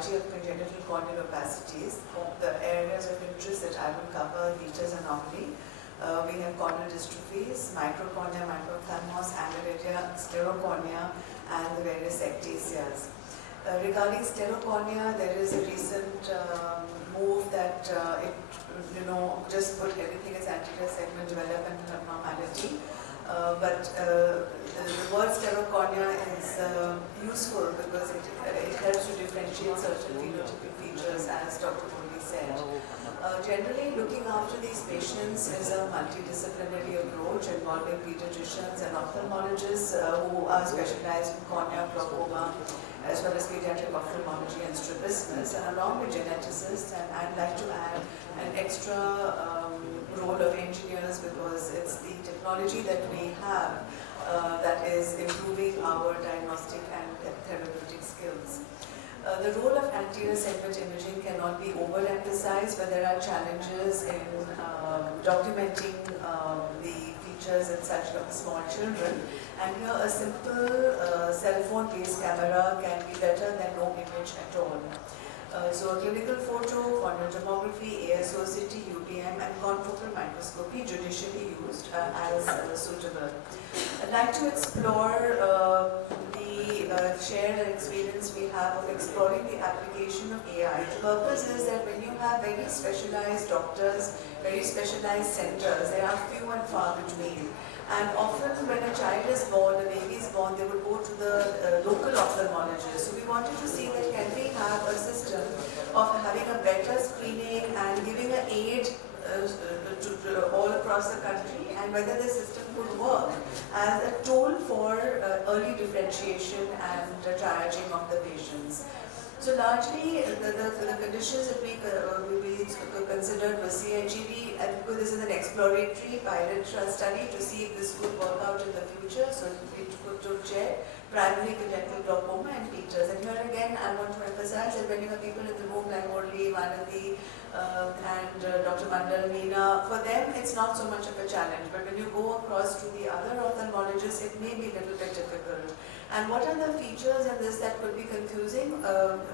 variety of congenital corneal opacities. The areas of interest that I will cover: Peters anomaly. We have corneal dystrophies, microcornea, microphthalmos, angularity, sclerocornea, and the various ectasias. Regarding sclerocornea, there is a recent move that it, just put everything as anterior segment developmental abnormality. But the word sclerocornea is useful because it helps to differentiate certain phenotypic features, as Dr. Murli said. Generally, looking after these patients is a multidisciplinary approach involving pediatricians and ophthalmologists who are specialized in cornea, glaucoma, as well as pediatric ophthalmology and strabismus, and along with geneticists. And I'd like to add an extra role of engineers, because it's the technology that we have that is improving our diagnostic and therapeutic skills. The role of anterior segment imaging cannot be overemphasized, but there are challenges in documenting the features in such small children. And here a simple cell phone-based camera can be better than no image at all. So a clinical photo, corneal tomography, AIOCT, UPM, and confocal microscopy judicially used as suitable. I'd like to explore the shared experience we have of exploring the application of AI. The purpose is that when you have very specialized doctors, very specialized centers, they are few and far between. And often when a child is born, a baby is born, they would go to the local ophthalmologist. So we wanted to see that can we have a system of having a better screening and giving an aid to all across the country, and whether the system could work as a tool for early differentiation and triaging of the patients. So largely, the conditions that we considered was CIGD, and because this is an exploratory pilot study to see if this could work out in the future, so we took check primary congenital glaucoma and Peters. And here again, I want to emphasize that when you have people in the room like Murli, Vanati, and Dr. Mandal, Meena, for them it's not so much of a challenge, but when you go across to the other ophthalmologists, it may be a little bit difficult. And what are the features in this that could be confusing?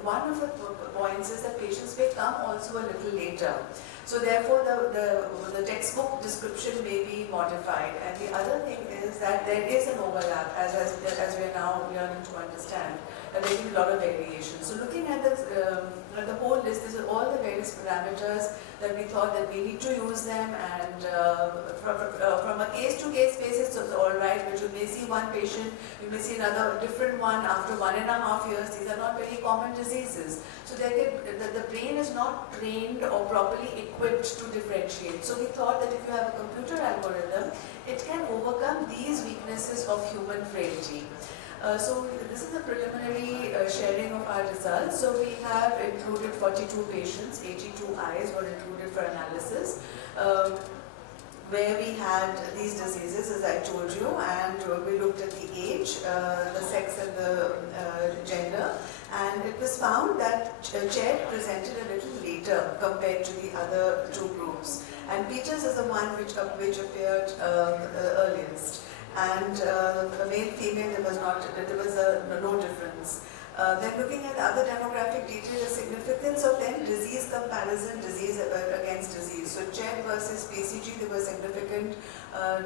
One of the points is that patients may come also a little later. So therefore the textbook description may be modified. And the other thing is that there is an overlap, as we are now learning to understand. There may be a lot of variation. So looking at the whole list, these are all the various parameters that we thought that we need to use them, and from a case-to-case basis, it's all right, but you may see one patient, you may see another different one after 1.5 years. These are not very common diseases. So the brain is not trained or properly equipped to differentiate. So we thought that if you have a computer algorithm, it can overcome these weaknesses of human frailty. So this is a preliminary sharing of our results. So we have included 42 patients, 82 eyes were included for analysis, where we had these diseases, as I told you, and we looked at the age, the sex and the gender, and it was found that Ched presented a little later compared to the other two groups, and Peters is the one which appeared earliest. And male, female, there was no difference. Then looking at other demographic detail, the significance of then disease comparison, disease against disease. So Ched versus PCG, there was significant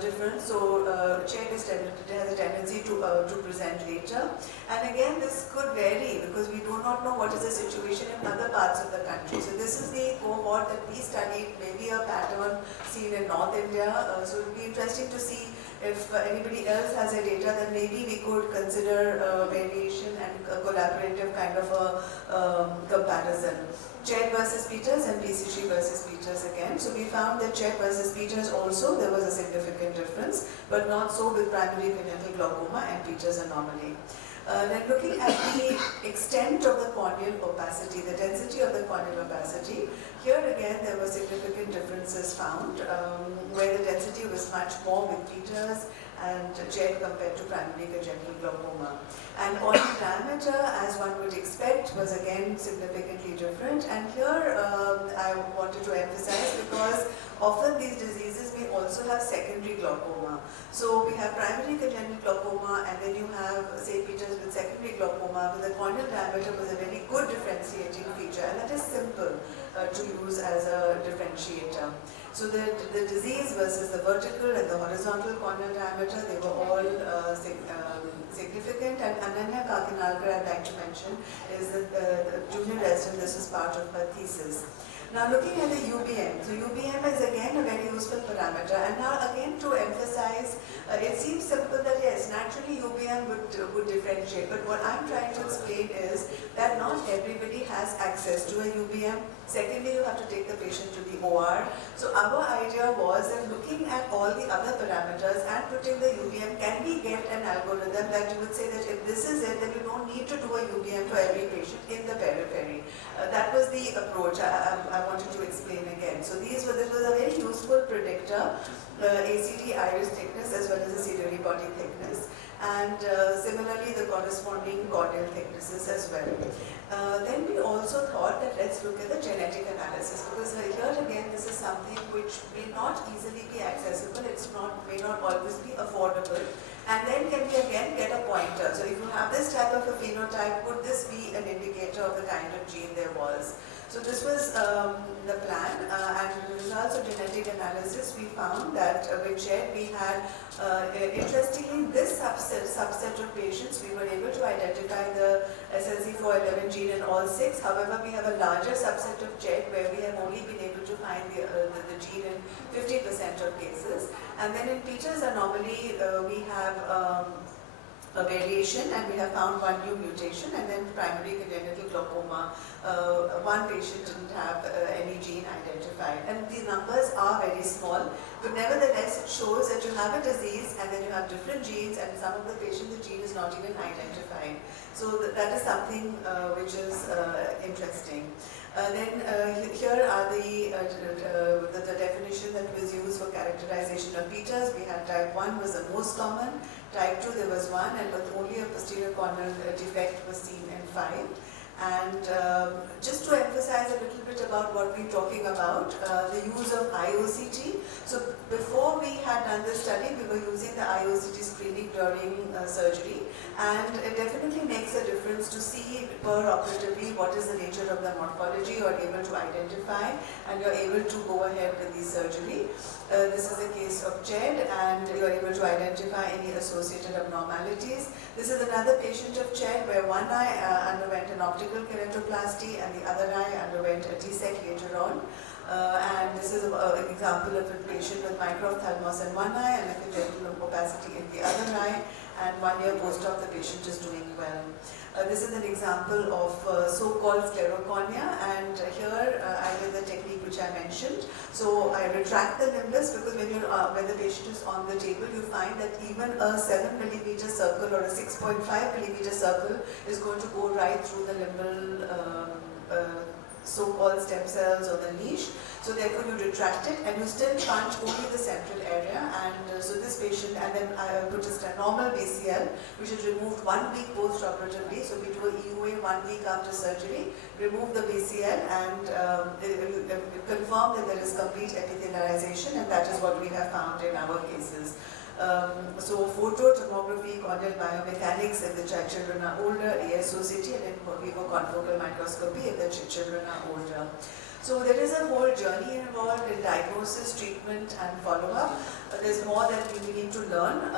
difference. So Ched has a tendency to present later. And again, this could vary because we do not know what is the situation in other parts of the country. So this is the cohort that we studied, maybe a pattern seen in North India. So it would be interesting to see if anybody else has a data, then maybe we could consider variation and a collaborative kind of a comparison. Ched versus Peters and PCG versus Peters again. So we found that Ched versus Peters also there was a significant difference, but not so with primary congenital glaucoma and Peters anomaly. Then looking at the extent of the corneal opacity, the density of the corneal opacity, here again there were significant differences found, where the density was much more with Peters and Ched compared to primary congenital glaucoma. And corneal diameter, as one would expect, was again significantly different. And here I wanted to emphasize, because often these diseases may also have secondary glaucoma. So we have primary congenital glaucoma, and then you have St. Peter's with secondary glaucoma with a corneal diameter with a very good differentiating feature, and that is simple to use as a differentiator. So the disease versus the vertical and the horizontal corneal diameter, they were all significant. And Ananya Kakinalkar, I'd like to mention, is the junior resident. This is part of her thesis. Now looking at the UBM, so UBM is again a very useful parameter, and now again to emphasize, it seems simple that yes, naturally UBM would differentiate, but what I'm trying to explain is that not everybody has access to a UBM. Secondly, you have to take the patient to the OR. So our idea was that looking at all the other parameters and putting the UBM, can we get an algorithm that you would say that if this is it, then you don't need to do a UBM for every patient in the periphery. That was the approach I wanted to explain again. So this was a very useful predictor, ACT iris thickness as well as the ciliary body thickness, and similarly the corresponding corneal thicknesses as well. Then we also thought that let's look at the genetic analysis, because here again this is something which may not easily be accessible, may not always be affordable, and then can we again get a pointer. So if you have this type of a phenotype, could this be an indicator of the kind of gene there was? So this was the plan, and the results of genetic analysis, we found that with CHED we had, interestingly, this subset of patients, we were able to identify the SLC411 gene in all 6. However, we have a larger subset of CHED where we have only been able to find the gene in 50% of cases. And then in Peters anomaly, we have a variation, and we have found one new mutation, and then primary congenital glaucoma, one patient didn't have any gene identified, and the numbers are very small, but nevertheless it shows that you have a disease and then you have different genes, and some of the patients the gene is not even identified. So that is something which is interesting. Then here are the definition that was used for characterization of Peters. We had type 1 was the most common, type 2 there was 1, and but only a posterior corneal defect was seen in 5. And just to emphasize a little bit about what we're talking about, the use of IOCT. So before we had done this study, we were using the IOCT screening during surgery, and it definitely makes a difference to see per-operatively what is the nature of the morphology you're able to identify, and you're able to go ahead with the surgery. This is a case of CHED, and you're able to identify any associated abnormalities. This is another patient of CHED where one eye underwent an optical keratoplasty and the other eye underwent a TSEC later on. And this is an example of a patient with microphthalmos in one eye and a congenital opacity in the other eye, and 1 year post-op the patient is doing well. This is an example of so-called sclerocornea, and here I did the technique which I mentioned. So I retract the nimbus, because when the patient is on the table, you find that even a 7 millimeter circle or a 6.5 millimeter circle is going to go right through the limbal so-called stem cells or the niche. So therefore you retract it and you still punch only the central area, and so this patient, and then I put just a normal BCL which is removed 1 week post-operatively. So we do a EUA 1 week after surgery, remove the BCL, and confirm that there is complete epithelialization, and that is what we have found in our cases. So phototomography, corneal biomechanics if the children are older, AIOCT, and then vivo confocal microscopy if the children are older. So there is a whole journey involved in diagnosis, treatment, and follow-up. There's more that we need to learn,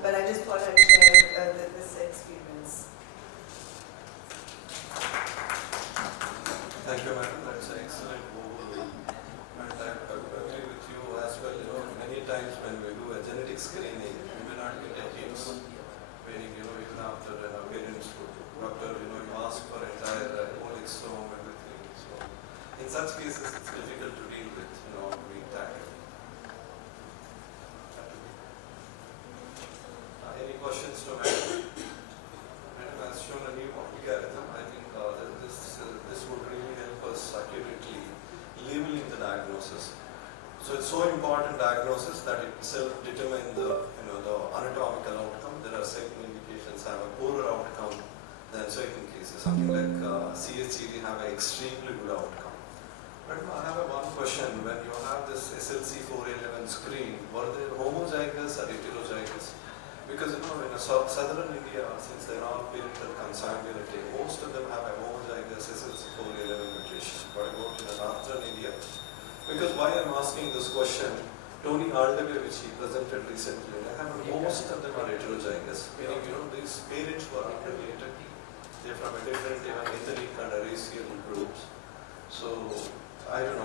but I just thought I'd share this experience. Thank you, madam. That's an excellent overview. And I agree with you as well. Many times when we do a genetic screening, we may not get a hint. Meaning, even after an appearance, doctor, you ask for entire whole exome, everything. So, in such cases, it's difficult to deal with. We tackle. Any questions to madam? Madam has shown a new algorithm. I think this would really help us accurately labeling the diagnosis. So it's so important diagnosis that it itself determines the anatomical outcome. There are certain indications have a poorer outcome than certain cases. Something like CHCD have an extremely good outcome. But I have one question. When you have this SLC411 screen, were they homozygous or heterozygous? Because in a southern India, since they're all parental consanguinity, most of them have a homozygous SLC411 mutation. What about in the northern India? Because why I'm asking this question, Tony Aldebe, which he presented recently, most of them are heterozygous, meaning these parents were unrelated. They're from a different ethnic and racial groups. So I don't know.